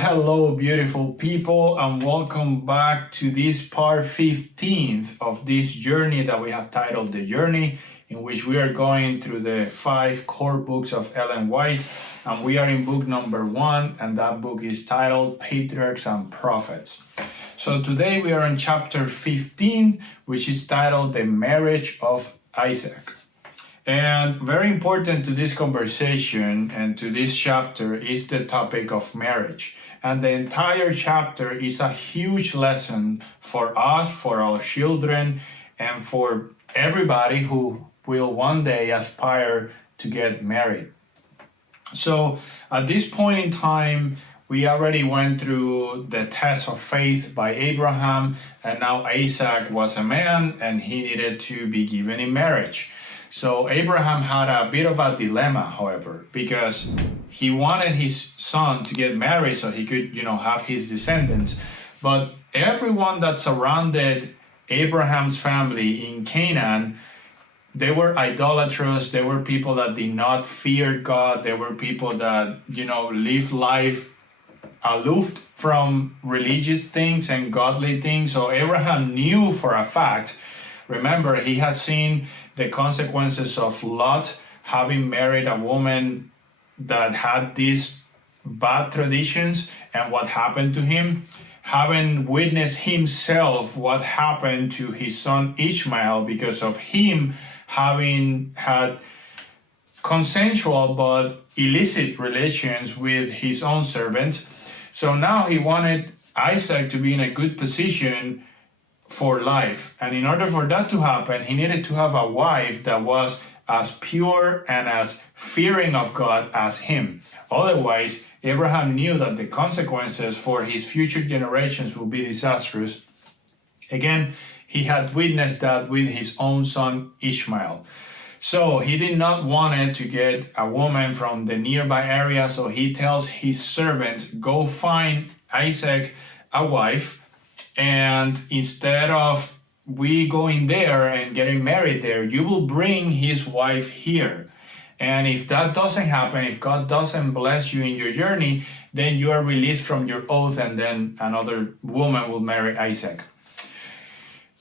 Hello, beautiful people, and welcome back to this part 15th of this journey that we have titled The Journey, in which we are going through the 5 core books of Ellen White, and we are in book number 1, and that book is titled Patriarchs and Prophets. So today we are in chapter 15, which is titled The Marriage of Isaac. And very important to this conversation and to this chapter is the topic of marriage. And the entire chapter is a huge lesson for us, for our children, and for everybody who will one day aspire to get married. So at this point in time, we already went through the test of faith by Abraham, and now Isaac was a man and he needed to be given in marriage. So Abraham had a bit of a dilemma, however, because he wanted his son to get married so he could, have his descendants. But everyone that surrounded Abraham's family in Canaan, they were idolatrous. They were people that did not fear God. They were people that, lived life aloof from religious things and godly things. So Abraham knew for a fact. Remember, he had seen the consequences of Lot having married a woman that had these bad traditions and what happened to him, having witnessed himself what happened to his son Ishmael because of him having had consensual but illicit relations with his own servants. So now he wanted Isaac to be in a good position for life. And in order for that to happen, he needed to have a wife that was as pure and as fearing of God as him. Otherwise, Abraham knew that the consequences for his future generations would be disastrous. Again, he had witnessed that with his own son Ishmael. So he did not want to get a woman from the nearby area, so he tells his servants, go find Isaac a wife, and instead of we going there and getting married there, you will bring his wife here. And if that doesn't happen, if God doesn't bless you in your journey, then you are released from your oath, and then another woman will marry Isaac.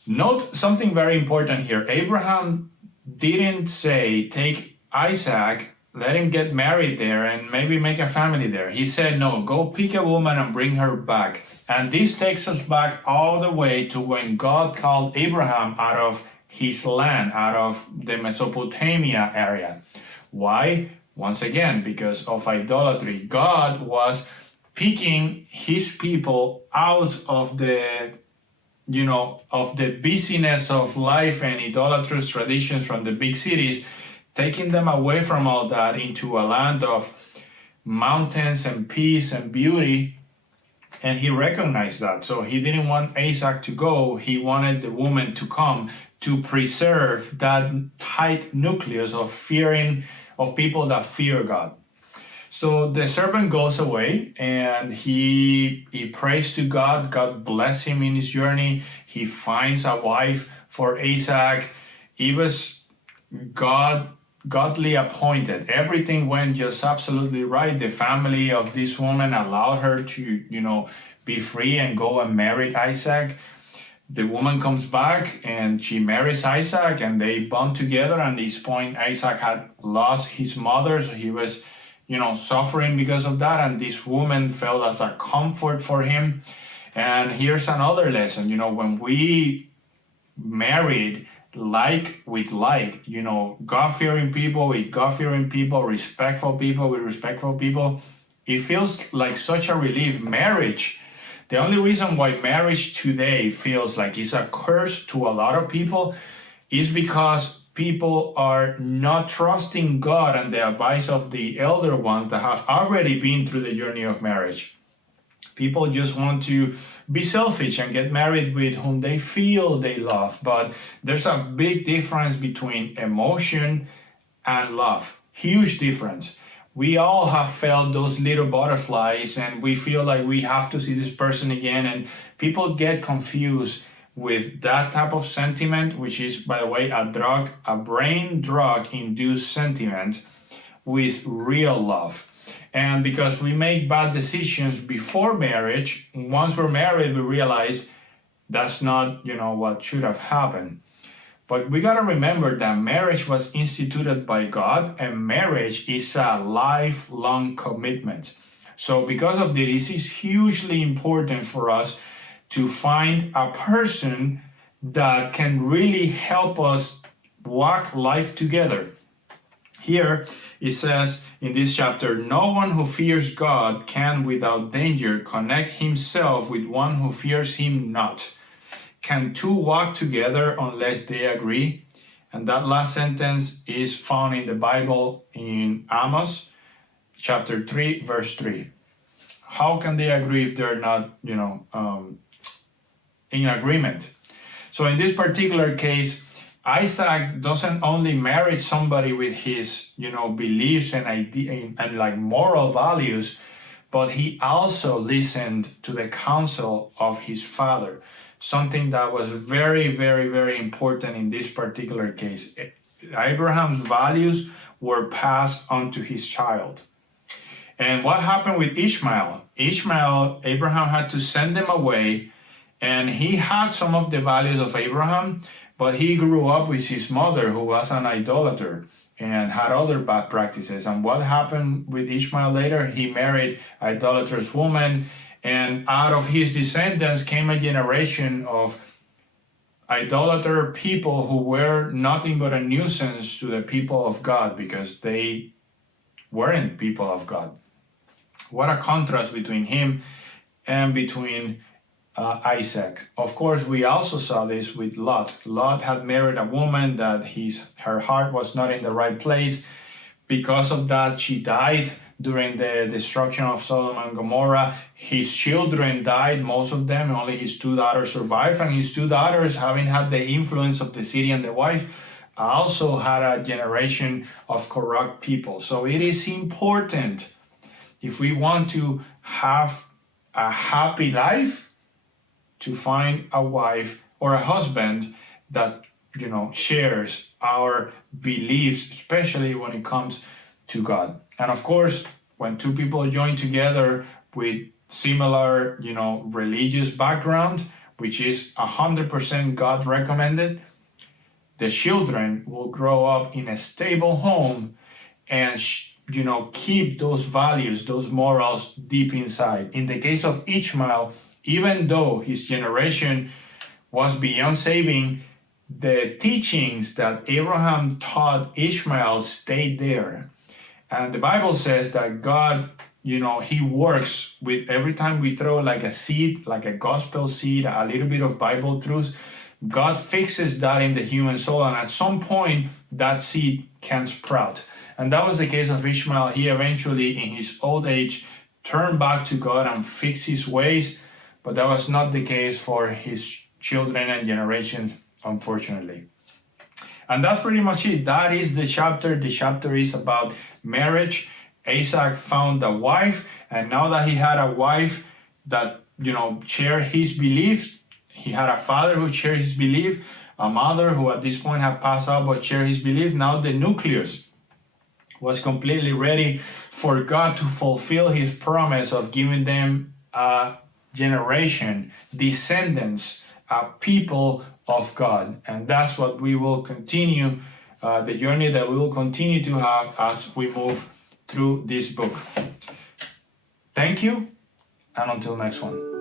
Note something very important here. Abraham didn't say, take Isaac, let him get married there and maybe make a family there. He said, no, go pick a woman and bring her back. And this takes us back all the way to when God called Abraham out of his land, out of the Mesopotamia area. Why? Once again, because of idolatry. God was picking his people out of the busyness of life and idolatrous traditions from the big cities, taking them away from all that into a land of mountains and peace and beauty. And he recognized that. So he didn't want Isaac to go. He wanted the woman to come to preserve that tight nucleus of people that fear God. So the servant goes away and he prays to God. God bless him in his journey. He finds a wife for Isaac. It was godly appointed. Everything went just absolutely right. The family of this woman allowed her to, be free and go and marry Isaac. The woman comes back and she marries Isaac and they bond together. At this point, Isaac had lost his mother, so he was, suffering because of that. And this woman felt as a comfort for him. And here's another lesson, when we married, like with like, God-fearing people with God-fearing people, respectful people with respectful people, it feels like such a relief. Marriage, the only reason why marriage today feels like it's a curse to a lot of people is because people are not trusting God and the advice of the elder ones that have already been through the journey of marriage. People just want to be selfish and get married with whom they feel they love. But there's a big difference between emotion and love. Huge difference. We all have felt those little butterflies and we feel like we have to see this person again. And people get confused with that type of sentiment, which is, by the way, a brain drug induced sentiment, with real love. And because we make bad decisions before marriage, once we're married, we realize that's not, what should have happened. But we got to remember that marriage was instituted by God, and marriage is a lifelong commitment. So because of this, it's hugely important for us to find a person that can really help us walk life together. Here it says in this chapter, no one who fears God can without danger connect himself with one who fears him not. Can two walk together unless they agree? And that last sentence is found in the Bible in Amos chapter 3, verse 3. How can they agree if they're not, in agreement? So in this particular case, Isaac doesn't only marry somebody with his, beliefs and and like moral values, but he also listened to the counsel of his father. Something that was very, very, very important in this particular case. Abraham's values were passed on to his child. And what happened with Ishmael? Abraham had to send them away, and he had some of the values of Abraham, but he grew up with his mother, who was an idolater and had other bad practices. And what happened with Ishmael later? He married an idolatrous woman, and out of his descendants came a generation of idolater people who were nothing but a nuisance to the people of God because they weren't people of God. What a contrast between him and between Isaac. Of course, we also saw this with Lot. Lot had married a woman that her heart was not in the right place. Because of that, she died during the destruction of Sodom and Gomorrah. His children died, most of them. Only his two daughters survived. And his two daughters, having had the influence of the city and the wife, also had a generation of corrupt people. So it is important, if we want to have a happy life, to find a wife or a husband that shares our beliefs, especially when it comes to God. And of course, when two people join together with similar religious background, which is 100% God recommended, the children will grow up in a stable home and keep those values, those morals deep inside. In the case of Ishmael, even though his generation was beyond saving, the teachings that Abraham taught Ishmael stayed there. And the Bible says that God, he works with every time we throw like a seed, like a gospel seed, a little bit of Bible truth, God fixes that in the human soul. And at some point, that seed can sprout. And that was the case of Ishmael. He eventually, in his old age, turned back to God and fixed his ways. But that was not the case for his children and generations, unfortunately. And that's pretty much it. That is the chapter. The chapter is about marriage. Isaac found a wife, and now that he had a wife that, shared his beliefs, he had a father who shared his belief, a mother who at this point had passed out but shared his belief. Now the nucleus was completely ready for God to fulfill his promise of giving them a generation, descendants, people of God. And that's what we will continue, the journey that we will continue to have as we move through this book. Thank you, and until next one.